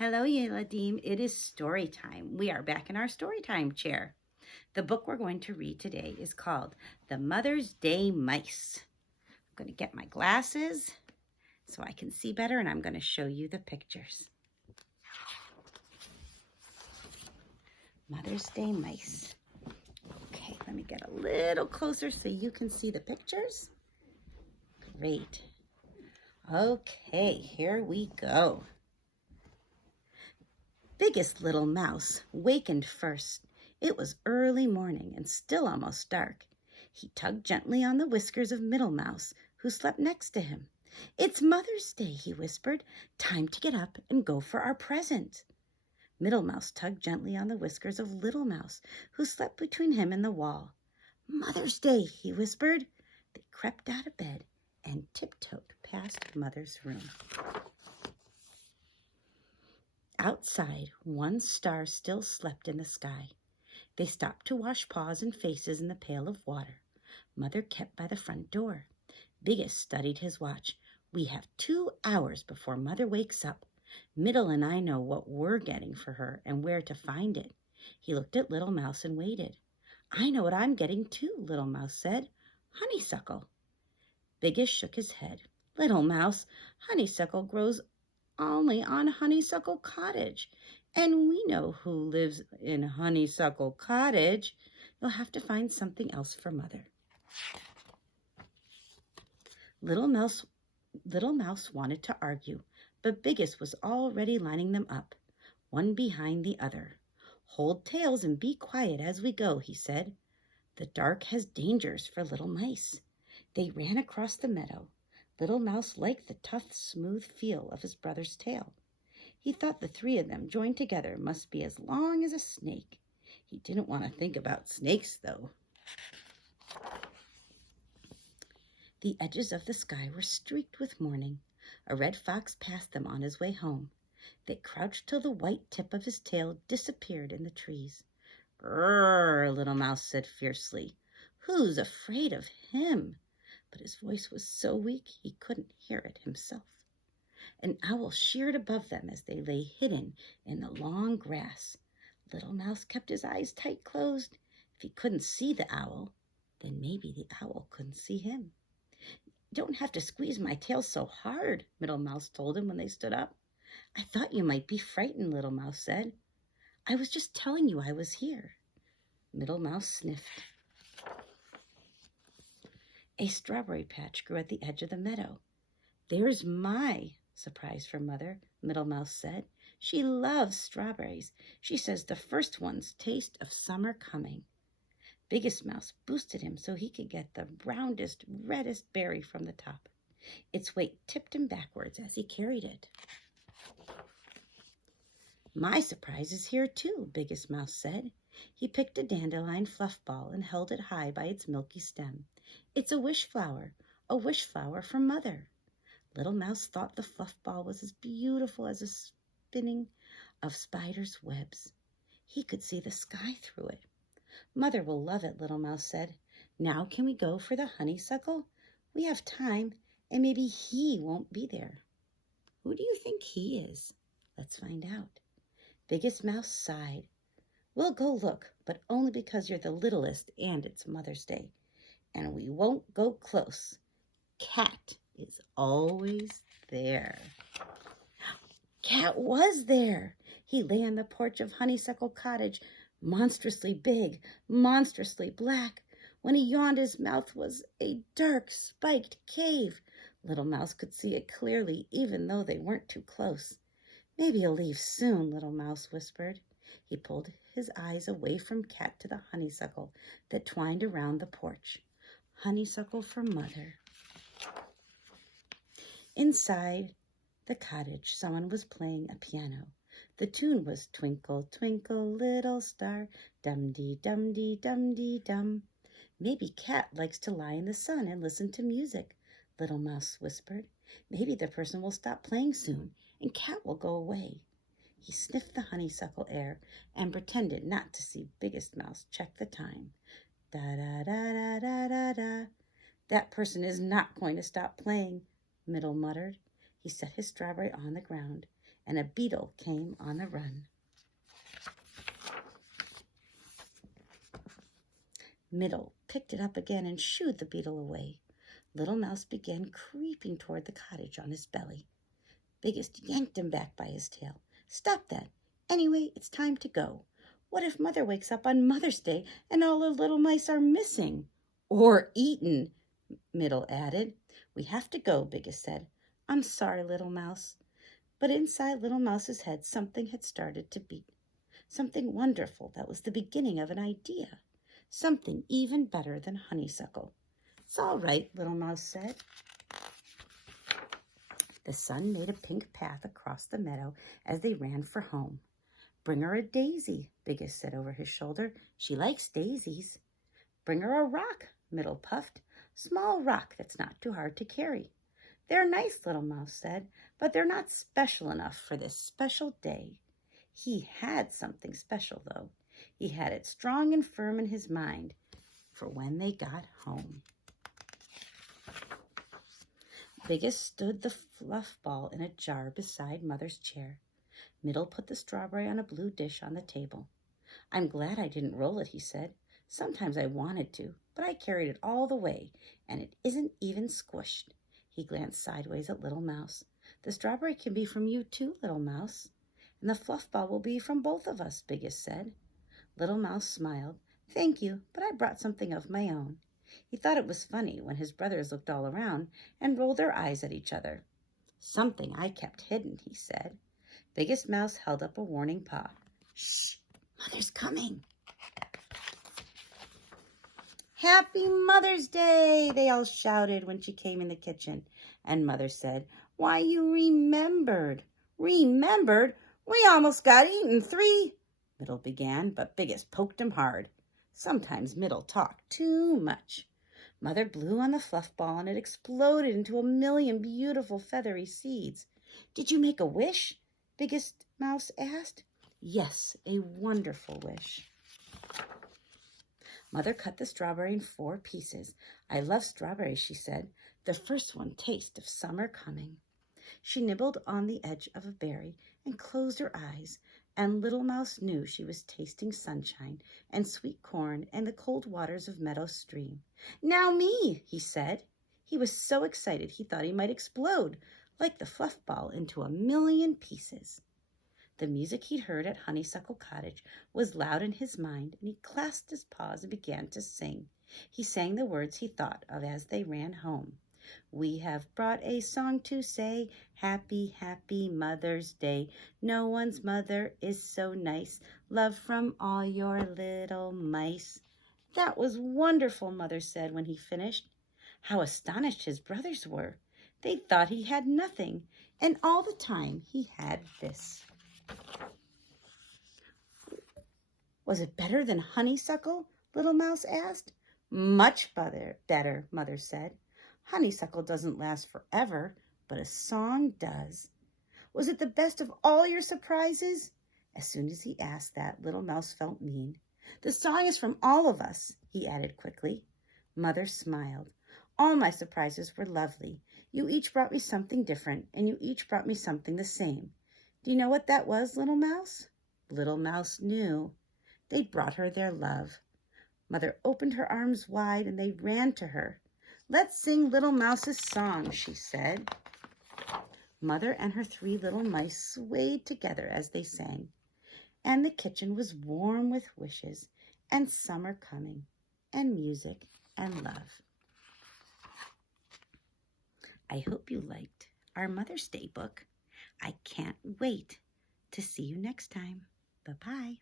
Hello, Yeladim. It is story time. We are back in our story time chair. The book we're going to read today is called The Mother's Day Mice. I'm going to get my glasses so I can see better, and I'm going to show you the pictures. Mother's Day Mice. Okay, let me get a little closer so you can see the pictures. Great. Okay, here we go. Biggest Little Mouse wakened first. It was early morning and still almost dark. He tugged gently on the whiskers of Middle Mouse, who slept next to him. "It's Mother's Day," he whispered. "Time to get up and go for our present." Middle Mouse tugged gently on the whiskers of Little Mouse, who slept between him and the wall. "Mother's Day," he whispered. They crept out of bed and tiptoed past Mother's room. Outside, one star still slept in the sky. They stopped to wash paws and faces in the pail of water Mother kept by the front door. Biggest studied his watch. "We have 2 hours before Mother wakes up. Middle and I know what we're getting for her and where to find it." He looked at Little Mouse and waited. "I know what I'm getting too," Little Mouse said. "Honeysuckle." Biggest shook his head. "Little Mouse, honeysuckle grows only on Honeysuckle Cottage, and we know who lives in Honeysuckle Cottage. You'll have to find something else for Mother." Little Mouse wanted to argue, but Biggest was already lining them up, one behind the other. "Hold tails and be quiet as we go," he said. "The dark has dangers for little mice." They ran across the meadow. Little Mouse liked the tough, smooth feel of his brother's tail. He thought the 3 of them joined together must be as long as a snake. He didn't want to think about snakes, though. The edges of the sky were streaked with morning. A red fox passed them on his way home. They crouched till the white tip of his tail disappeared in the trees. "Grrr," Little Mouse said fiercely. "Who's afraid of him?" But his voice was so weak he couldn't hear it himself. An owl sheared above them as they lay hidden in the long grass. Little Mouse kept his eyes tight closed. If he couldn't see the owl, then maybe the owl couldn't see him. "You don't have to squeeze my tail so hard," Middle Mouse told him when they stood up. "I thought you might be frightened," Little Mouse said. "I was just telling you I was here." Middle Mouse sniffed. A strawberry patch grew at the edge of the meadow. "There's my surprise for Mother," Middle Mouse said. "She loves strawberries. She says the first ones taste of summer coming." Biggest Mouse boosted him so he could get the roundest, reddest berry from the top. Its weight tipped him backwards as he carried it. "My surprise is here, too," Biggest Mouse said. He picked a dandelion fluff ball and held it high by its milky stem. "It's a wish flower from Mother." Little Mouse thought the fluff ball was as beautiful as a spinning of spiders' webs. He could see the sky through it. "Mother will love it," Little Mouse said. "Now can we go for the honeysuckle? We have time, and maybe he won't be there." Who do you think he is? Let's find out. Biggest Mouse sighed. "We'll go look, but only because you're the littlest and it's Mother's Day. And we won't go close. Cat is always there." Cat was there. He lay on the porch of Honeysuckle Cottage, monstrously big, monstrously black. When he yawned, his mouth was a dark, spiked cave. Little Mouse could see it clearly, even though they weren't too close. "Maybe he'll leave soon," Little Mouse whispered. He pulled his eyes away from Cat to the honeysuckle that twined around the porch. Honeysuckle for Mother. Inside the cottage, someone was playing a piano. The tune was "Twinkle, twinkle, little star, dum-dee-dum-dee-dum-dee-dum." "Maybe Cat likes to lie in the sun and listen to music," Little Mouse whispered. "Maybe the person will stop playing soon and Cat will go away." He sniffed the honeysuckle air and pretended not to see Biggest Mouse check the time. "Da-da-da-da-da-da-da. That person is not going to stop playing," Middle muttered. He set his strawberry on the ground and a beetle came on the run. Middle picked it up again and shooed the beetle away. Little Mouse began creeping toward the cottage on his belly. Biggest yanked him back by his tail. Stop that. Anyway, it's time to go. What if Mother wakes up on Mother's Day and all the little mice are missing? Or eaten, Middle added. We have to go, Biggest said. I'm sorry, Little Mouse. But inside Little Mouse's head, something had started to beat. Something wonderful that was the beginning of an idea. Something even better than honeysuckle. It's all right, Little Mouse said. The sun made a pink path across the meadow as they ran for home. Bring her a daisy, Biggest said over his shoulder. She likes daisies. Bring her a rock, Middle puffed. Small rock that's not too hard to carry. They're nice, Little Mouse said, but they're not special enough for this special day. He had something special, though. He had it strong and firm in his mind for when they got home. Biggest stood the fluff ball in a jar beside Mother's chair. Middle put the strawberry on a blue dish on the table. I'm glad I didn't roll it, he said. Sometimes I wanted to, but I carried it all the way, and it isn't even squished. He glanced sideways at Little Mouse. The strawberry can be from you too, Little Mouse. And the fluff ball will be from both of us, Biggest said. Little Mouse smiled. Thank you, but I brought something of my own. He thought it was funny when his brothers looked all around and rolled their eyes at each other. Something I kept hidden, he said. Biggest Mouse held up a warning paw. Shh, Mother's coming. Happy Mother's Day, they all shouted when she came in the kitchen. And Mother said, why, you remembered. Remembered? We almost got eaten 3. Middle began, but Biggest poked him hard. Sometimes Middle talked too much. Mother blew on the fluff ball and it exploded into a million beautiful feathery seeds. Did you make a wish? Biggest Mouse asked. Yes, a wonderful wish. Mother cut the strawberry in 4 pieces. I love strawberries, she said. The first one tastes of summer coming. She nibbled on the edge of a berry and closed her eyes, and Little Mouse knew she was tasting sunshine and sweet corn and the cold waters of Meadow Stream. Now me, he said. He was so excited he thought he might explode, like the fluff ball, into a million pieces. The music he'd heard at Honeysuckle Cottage was loud in his mind, and he clasped his paws and began to sing. He sang the words he thought of as they ran home. We have brought a song to say, happy, happy Mother's Day. No one's mother is so nice. Love from all your little mice. That was wonderful, Mother said when he finished. How astonished his brothers were. They thought he had nothing, and all the time he had this. Was it better than honeysuckle? Little Mouse asked. Much better, Mother said. Honeysuckle doesn't last forever, but a song does. Was it the best of all your surprises? As soon as he asked that, Little Mouse felt mean. The song is from all of us, he added quickly. Mother smiled. All my surprises were lovely. You each brought me something different, and you each brought me something the same. Do you know what that was, Little Mouse? Little Mouse knew. They'd brought her their love. Mother opened her arms wide, and they ran to her. Let's sing Little Mouse's song, she said. Mother and her 3 little mice swayed together as they sang, and the kitchen was warm with wishes and summer coming and music and love. I hope you liked our Mother's Day book. I can't wait to see you next time. Bye-bye.